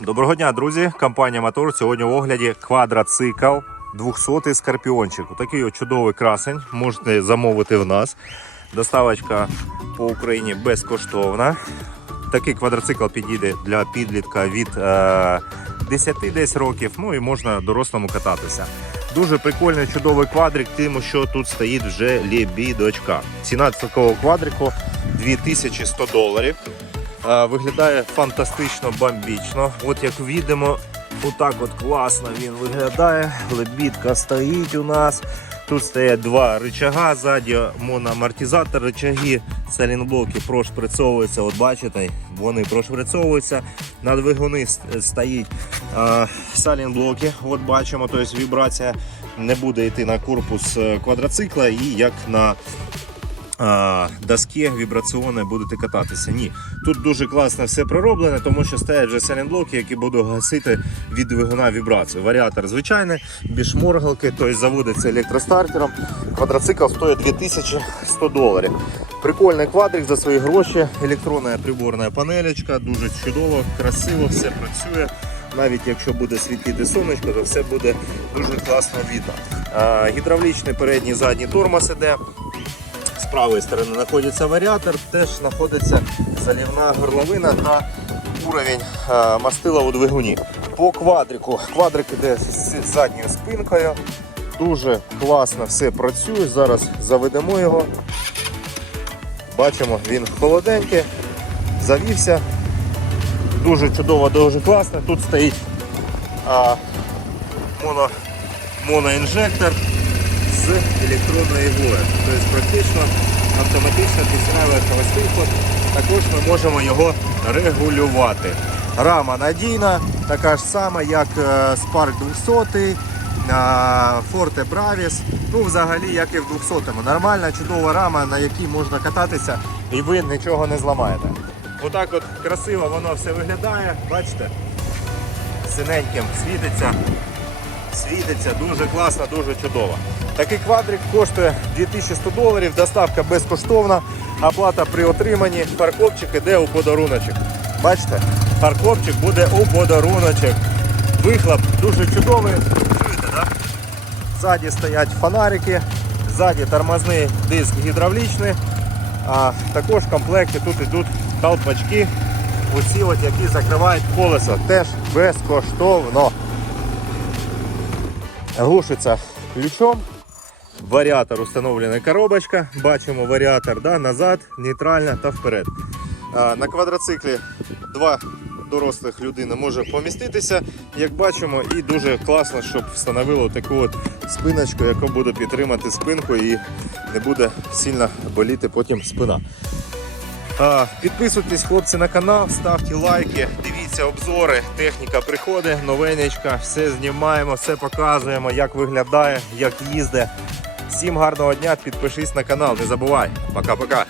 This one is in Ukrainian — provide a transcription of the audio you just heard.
Доброго дня, друзі! Компанія Мотор. Сьогодні в огляді квадроцикл 200 скорпіончик. Такий от чудовий красень. Можете замовити в нас. Доставочка по Україні безкоштовна. Такий квадроцикл підійде для підлітка від е, 10 десь років. Ну і можна дорослому кататися. Дуже прикольний чудовий квадрик, тим, що тут стоїть вже лібідочка. Ціна такого квадрику 2100 доларів. Е, Виглядає фантастично бомбічно. От як видимо, отак от класно він виглядає. Лебідка стоїть у нас. Тут стоять два рычага, ззаді моноамортизатор рычаги, салінблоки прошприцьовуються. От бачите, вони прошприцьовуються. На двигуни стоїть е, салінблоки. От бачимо, тобто вібрація не буде йти на корпус е, квадроцикла і як на а, доски вібраційне будете кататися. Ні, тут дуже класно все пророблене, тому що стоять вже салінблоки, які будуть гасити від двигуна вібрацію. Варіатор звичайний, без шморгалки, тобто заводиться електростартером. Квадроцикл стоїть 2100 доларів. Прикольний квадрик за свої гроші, електронна приборна панелечка, дуже чудово, красиво, все працює. Навіть якщо буде світити сонечко, то все буде дуже класно видно. Гідравлічний передній задній тормоз іде. Правої сторони знаходиться варіатор, теж знаходиться залівна горловина та уровень е, мастила у двигуні. По квадрику. Квадрик іде з задньою спинкою. Дуже класно все працює. Зараз заведемо його. Бачимо, він холоденький, завівся. Дуже чудово, дуже класно. Тут стоїть а, моно, моноінжектор з електронною іглою. Тобто практично автоматично підстраює холостий. Також ми можемо його регулювати. Рама надійна, така ж сама, як е, Spark 200, е, Forte Bravis. Ну, взагалі, як і в 200-му. Нормальна, чудова рама, на якій можна кататися і ви нічого не зламаєте. Отак от красиво воно все виглядає. Бачите? Синеньким світиться світиться, дуже класно, дуже чудово. Такий квадрик коштує 2100 доларів, доставка безкоштовна, оплата при отриманні, парковчик іде у подаруночок. Бачите, парковчик буде у подаруночок. Вихлоп дуже чудовий. Чуєте, да? Ззаді стоять фонарики, ззаді тормозний диск гідравлічний. А також в комплекті тут йдуть колпачки, усі от, які закривають колесо. Теж безкоштовно глушиться ключом. Варіатор установлена коробочка. Бачимо варіатор да, назад, нейтральна та вперед. На квадроциклі два дорослих людини може поміститися, як бачимо, і дуже класно, щоб встановило таку от спиночку, яка буде підтримати спинку і не буде сильно боліти потім спина. Підписуйтесь, хлопці, на канал, ставте лайки, дивіться обзори, техніка приходить, новенечка, все знімаємо, все показуємо, як виглядає, як їздить. Всім гарного дня, підпишись на канал, не забувай. Пока-пока.